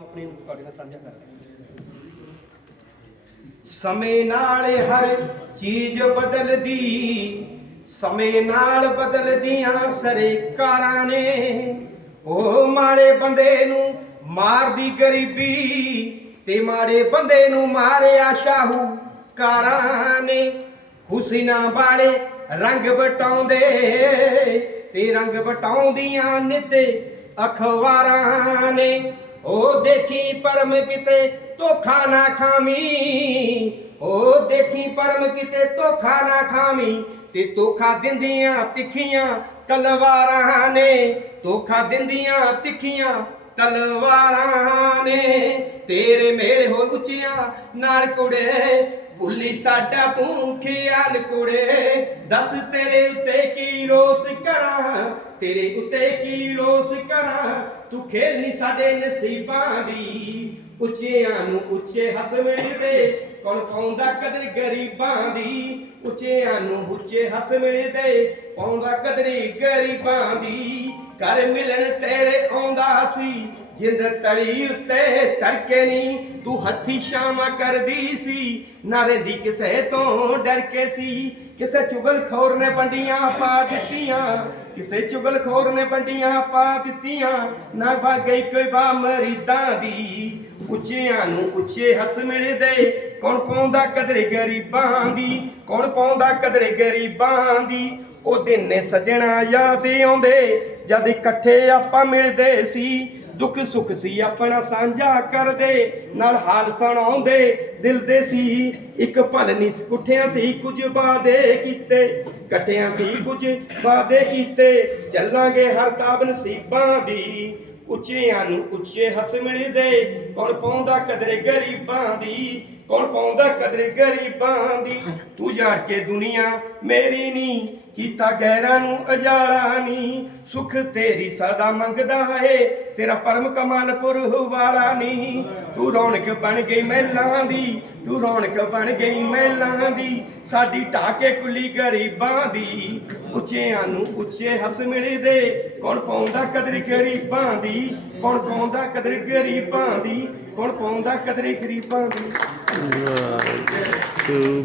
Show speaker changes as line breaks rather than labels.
ਆਪਣੀ ਤੁਹਾਡੇ ਨਾਲ ਸਾਂਝਾ ਕਰ
ਸਮੇਂ ਨਾਲ ਹਰ ਚੀਜ਼ ਬਦਲਦੀ, ਸਮੇਂ ਨਾਲ ਬਦਲਦੀਆਂ ਸਰਕਾਰਾਂ ਨੇ। ਉਹ ਮਾੜੇ ਬੰਦੇ ਨੂੰ ਮਾਰਦੀ ਗਰੀਬੀ ਤੇ ਮਾੜੇ ਬੰਦੇ ਨੂੰ ਮਾਰਿਆ ਸ਼ਾਹੂਕਾਰਾਂ ਨੇ। ਹੁਸਨਾ ਵਾਲੇ ਰੰਗ ਵਟਾਉਂਦੇ ਤੇ ਰੰਗ ਵਟਾਉਂਦੀਆਂ ਨਿਤ ਅਖਬਾਰਾਂ ਨੇ। ਉਹ ਦੇਖੀ ਪਰਮ ਕਿਤੇ ਧੋਖਾ ਨਾ ਖਾਮੀ ਉਹ ਦੇਖੀ ਪਰਮ ਕਿਤੇ ਧੋਖਾ ਨਾ ਖਾਮੀ ਤੇ ਧੋਖਾ ਦਿੰਦੀਆਂ ਤਿੱਖੀਆਂ ਤਲਵਾਰਾਂ ਨੇ। ਧੋਖਾ ਦਿੰਦੀਆਂ ਤਿੱਖੀਆਂ ਤਲਵਾਰਾਂ ਨੇ। ਤੇਰੇ ਮੇਲ ਹੋ ਉੱਚੀਆਂ ਨਾਲ ਕੁੜੇ, ਭੁੱਲੀ ਸਾਡਾ ਤੂੰ ਖਿਆਲ ਕੁੜੇ। ਦੱਸ ਤੇਰੇ ਉੱਤੇ ਕੀ ਰੋਸ ਕਰਾਂ। ਤੇਰੇ ਉੱਤੇ ਕੀ ਰੋਸ ਕਰਾਂ? ਤੂੰ ਖੇਲਨੀ ਸਾਡੇ ਨਸੀਬਾਂ ਦੀ। ਉੱਚਿਆਂ ਨੂੰ ਉੱਚੇ ਹੱਸ ਮਿਲਦੇ। ਕੌਣ ਪਾਉਂਦਾ ਕਦਰ ਗਰੀਬਾਂ ਦੀ? ਉੱਚਿਆਂ ਨੂੰ ਉੱਚੇ ਹੱਸ ਮਿਲਦੇ। ਪਾਉਂਦਾ ਕਦਰ ਗਰੀਬਾਂ ਦੀ। ਕਰ ਮਿਲਣ ਤੇਰੇ ਆਉਂਦਾ। ਸੀ, ਜਿੰਦ ਤਲੀ ਉੱਤੇ ਤਰਕੇ ਨਹੀਂ ਤੂੰ ਹੱਥੀ ਸ਼ਾਮਾ ਕਰਦੀ ਸੀ। ਨਾ ਰਹਿੰਦੀ ਕਿਸੇ ਤੋਂ ਡਰ ਕੇ ਸੀ। ਕਿਸੇ ਚੁਗਲਖੋਰ ਨੇ ਬੰਡੀਆਂ ਪਾ ਦਿੱਤੀਆਂ, ਕਿਸੇ ਚੁਗਲਖੋਰ ਨੇ ਬੰਡੀਆਂ ਪਾ ਦਿੱਤੀਆਂ। ਨਾ ਭਾਗਈ ਕੋਈ ਬਾ ਮਰੀਦਾਂ ਦੀ, ਉੱਚਿਆਂ ਨੂੰ ਉੱਚੇ ਹੱਸ ਮਿਲਦੇ। ਕੌਣ ਪਾਉਂਦਾ ਕਦਰੇ ਗਰੀਬਾਂ ਦੀ, ਕੌਣ ਪਾਉਂਦਾ ਕਦਰੇ ਗਰੀਬਾਂ ਦੀ। ਉਹ ਦਿਨ ਨੇ ਸਜਣਾ ਯਾਦ ਆਉਂਦੇ, ਜਦ ਇਕੱਠੇ ਆਪਾਂ ਮਿਲਦੇ ਸੀ। ਦੁੱਖ ਸੁੱਖ ਸੀ, ਆਪਣਾ ਸਾਂਝਾ ਕਰਦੇ। ਨਾਲ ਹਾਲ ਸੁਣਾਉਂਦੇ ਦਿਲ ਦੇ ਸੀ। ਇੱਕ ਪਲ ਨਹੀਂ ਇਕੱਠਿਆਂ ਸੀ, ਕੁਝ ਵਾਦੇ ਕੀਤੇ। ਇਕੱਠਿਆਂ ਸੀ, ਕੁਝ ਵਾਦੇ ਕੀਤੇ। ਚੱਲਾਂਗੇ ਹਰ ਤਾਬ ਨਸੀਬਾਂ ਦੀ। ਉੱਚਿਆਂ ਨੂੰ ਉੱਚੇ ਹੱਸ ਮਿਲਦੇ, ਕੌਣ ਪਾਉਂਦਾ ਕਦਰੇ ਗਰੀਬਾਂ ਦੀ। ਕੌਣ ਪਾਉਂਦਾ ਕਦਰ ਗਰੀਬਾਂ ਦੀ? ਤੂੰ ਜਾਣ ਕੇ ਦੁਨੀਆ ਮੇਰੀ ਨਹੀਂ ਕੀਤਾ ਗੈਰਾਂ ਨੂੰ ਅਜਾਲਾ ਨਹੀਂ ਸੁਖ ਤੇਰੀ ਸਦਾ ਮੰਗਦਾ ਹੈ, ਤੇਰਾ ਪਰਮ ਕਮਾਲਪੁਰ ਵਾਲਾ ਨਹੀਂ ਤੂੰ ਰੌਣਕ ਬਣ ਗਈ ਮਹਿਲਾਂ ਦੀ, ਤੂੰ ਰੌਣਕ ਬਣ ਗਈ ਮਹਿਲਾਂ ਦੀ। ਸਾਡੀ ਢਾਕੇ ਕੁੱਲੀ ਗਰੀਬਾਂ ਦੀ, ਉੱਚਿਆਂ ਨੂੰ ਉੱਚੇ ਹੱਸ ਮਿਲਦੇ। ਕੌਣ ਪਾਉਂਦਾ ਕਦਰ ਗਰੀਬਾਂ ਦੀ? ਕੌਣ ਪਾਉਂਦਾ ਕਦਰ ਗਰੀਬਾਂ ਦੀ? ਕੌਣ ਪਾਉਂਦਾ ਕਦਰ ਗਰੀਬਾਂ ਦੀ?
One, two.